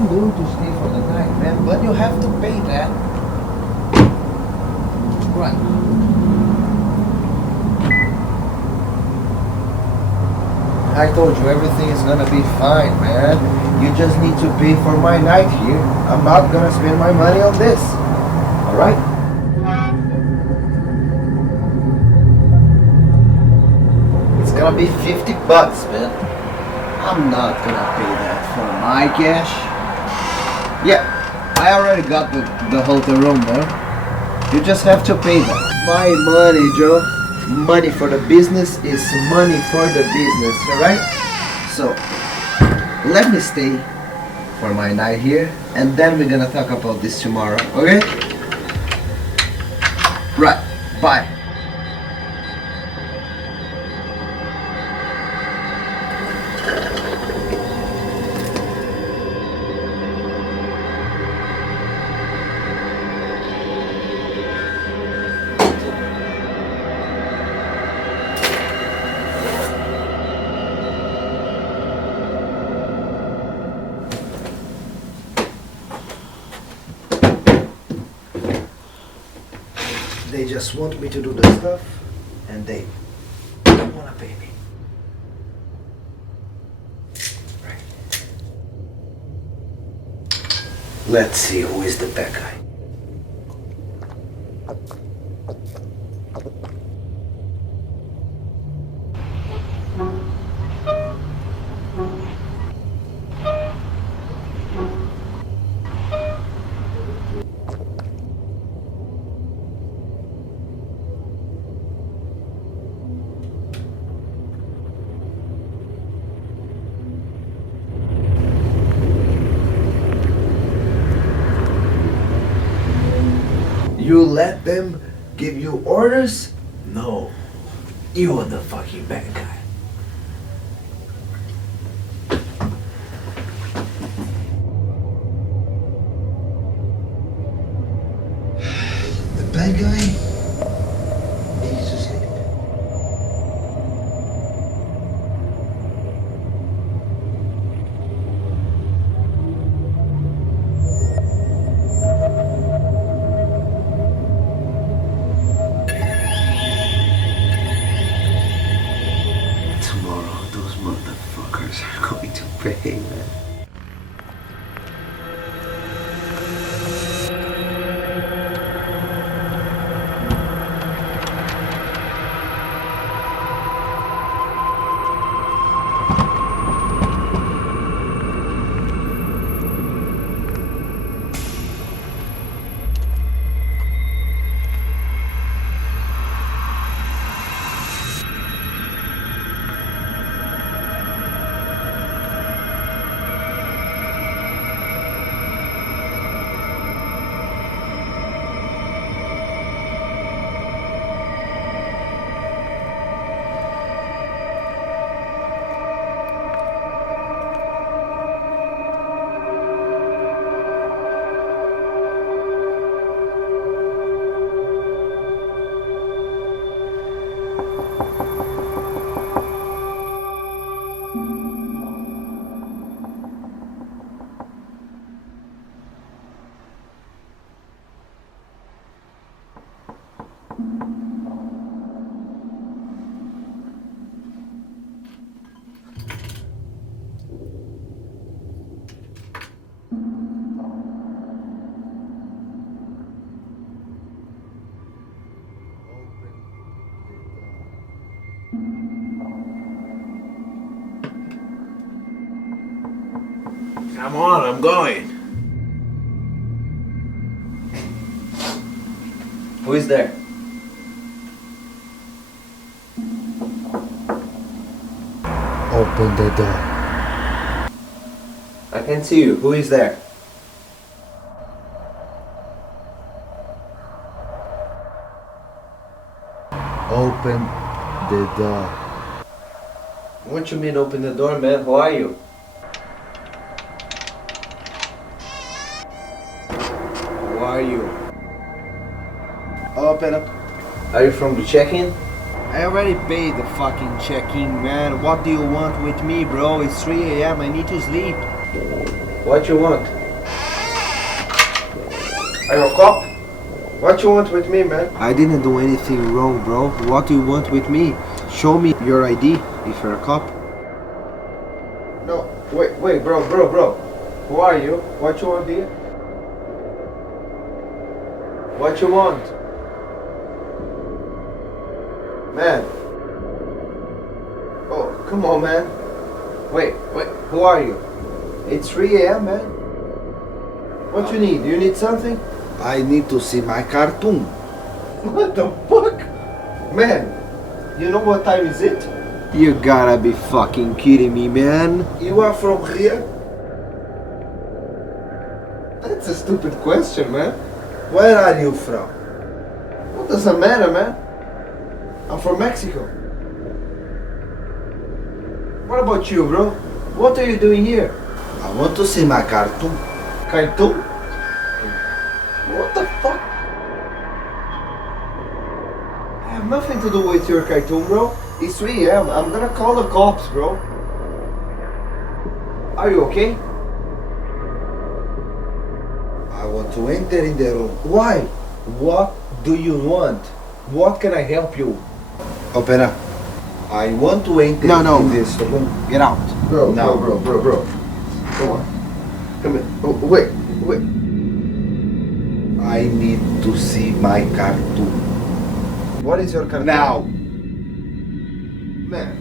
I'm going to stay for the night, man, but you have to pay that. Right. I told you everything is gonna be fine, man. You just need to pay for my night here. I'm not gonna spend my money on this. Alright? It's gonna be 50 bucks, man. I'm not gonna pay that for my cash. Yeah, I already got the hotel room there. You just have to pay that. My money, Joe. Money for the business is money for the business, alright? So, let me stay for my night here, and then we're gonna talk about this tomorrow, okay? Right, bye. They just want me to do the stuff, and they don't wanna pay me. Right. Let's see who is the bad guy. You let them give you orders? No. You are the fucking bad guy. The bad guy needs to sleep. Tomorrow, those motherfuckers are going to pay, man. Come on, I'm going. Who is there? Open the door. I can see you. Who is there? Open the door. What you mean open the door, man? Who are you? Who are you? Open up. Are you from the check-in? I already paid the fucking check-in, man. What do you want with me, bro? It's 3 a.m. I need to sleep. What you want? Are you a cop? What you want with me, man? I didn't do anything wrong, bro. What do you want with me? Show me your ID if you're a cop. No, wait, bro. Who are you? What you want here? What you want? Man. Oh, come on, man. Wait, who are you? It's 3 a.m., man. What you need? You need something? I need to see my cartoon. What the fuck? Man, you know what time is it? You gotta be fucking kidding me, man. You are from here? That's a stupid question, man. Where are you from? What doesn't matter, man? I'm from Mexico. What about you, bro? What are you doing here? I want to see my cartoon. Cartoon? What the fuck? I have nothing to do with your cartoon, bro. It's 3 a.m. I'm gonna call the cops, bro. Are you okay? I want to enter in the room. Why? What do you want? What can I help you? Open up. I want to enter No. in this room. Get out. Bro. Come on. Come here. Oh, wait. I need to see my cartoon. What is your cartoon? Now. Man,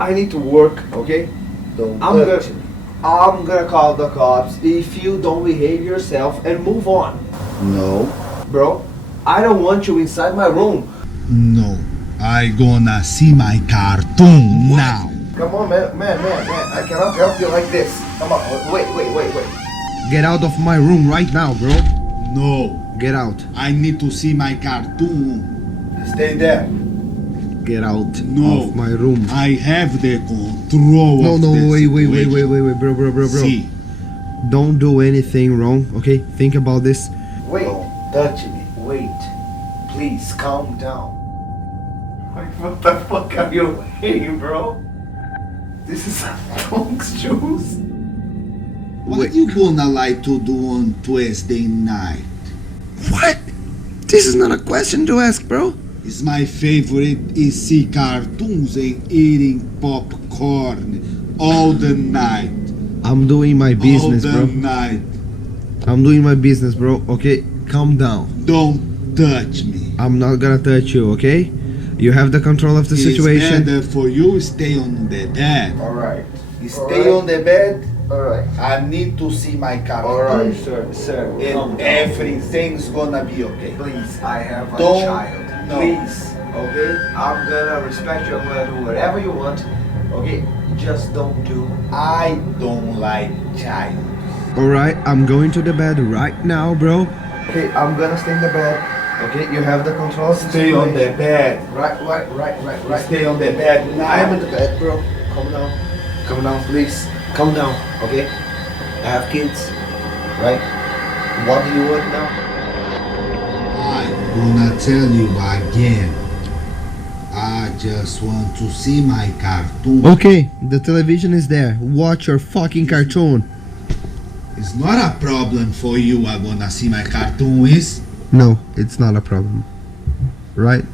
I need to work, okay? Don't I'm touch me. gonna call the cops if you don't behave yourself and move on. No. Bro, I don't want you inside my room. No, I gonna see my cartoon now. Come on, man. I cannot help you like this. Come on, wait. Get out of my room right now, bro. No, Get out. I need to see my cartoon. Stay there. Get out No. of my room. I have the control No, of the wait, situation. bro. See, Don't do anything wrong, okay? Think about this. Wait. Don't touch me. Wait, please calm down. What the fuck are you wearing, bro? This is Tonks shoes. what you gonna like to do on Tuesday night? What? This is not a question to ask, bro. It's my favorite is see cartoons and eating popcorn all the night. I'm doing my business, all the bro. night. I'm doing my business, bro. Okay, calm down. Don't touch me. I'm not gonna touch you, okay? You have the control of the situation. It's better for you stay on the bed. Alright. Stay on the bed. Alright. I need to see my cartoon. Alright, sir. And everything's gonna be okay. Please, I have a Don't- child. no. Please, okay? I'm gonna respect you. I'm gonna do whatever you want. Okay? Just don't do. I don't like child. Alright, I'm going to the bed right now, bro. Okay, I'm gonna stay in the bed. Okay, you have the control. Stay on the bed. Right. Stay on the bed now. I am in the bed, bro. Calm down, please. Calm down, okay? I have kids, right? What do you want now? I'm gonna tell you again. I just want to see my cartoon. Okay, the television is there. Watch your fucking cartoon. It's not a problem for you. I'm gonna see my cartoon is. No, it's not a problem. Right?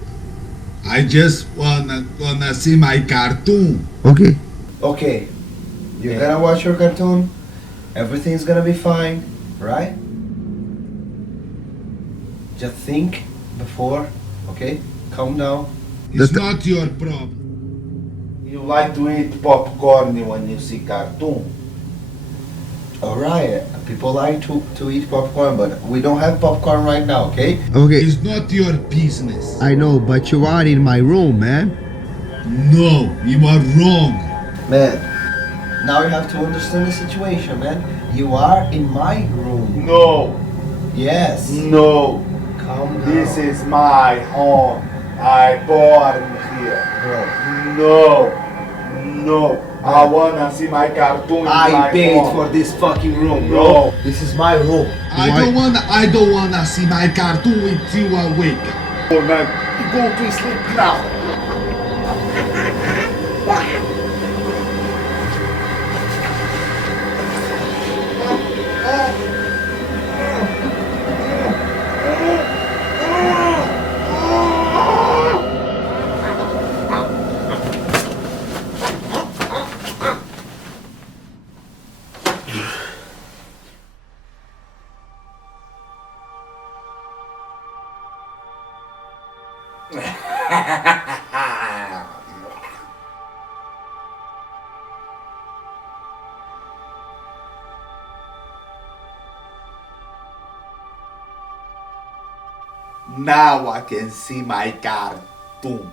I just wanna see my cartoon. Okay. Okay. You're gonna watch your cartoon. Everything's gonna be fine, right? Just think before, okay? Calm down. It's not your problem. You like to eat popcorn when you see cartoon. Alright, people like to eat popcorn, but we don't have popcorn right now, okay? Okay, It's not your business. I know, but you are in my room, man. No, you are wrong. Man, now you have to understand the situation, man. You are in my room. No. Yes. No. Calm down. This is my home. I born here. Bro. No. I wanna see my cartoon in I my paid home. for this fucking room, bro. No. This is my room. I don't wanna see my cartoon until you awake. Oh, man. Go to sleep now. Now I can see my cartoon.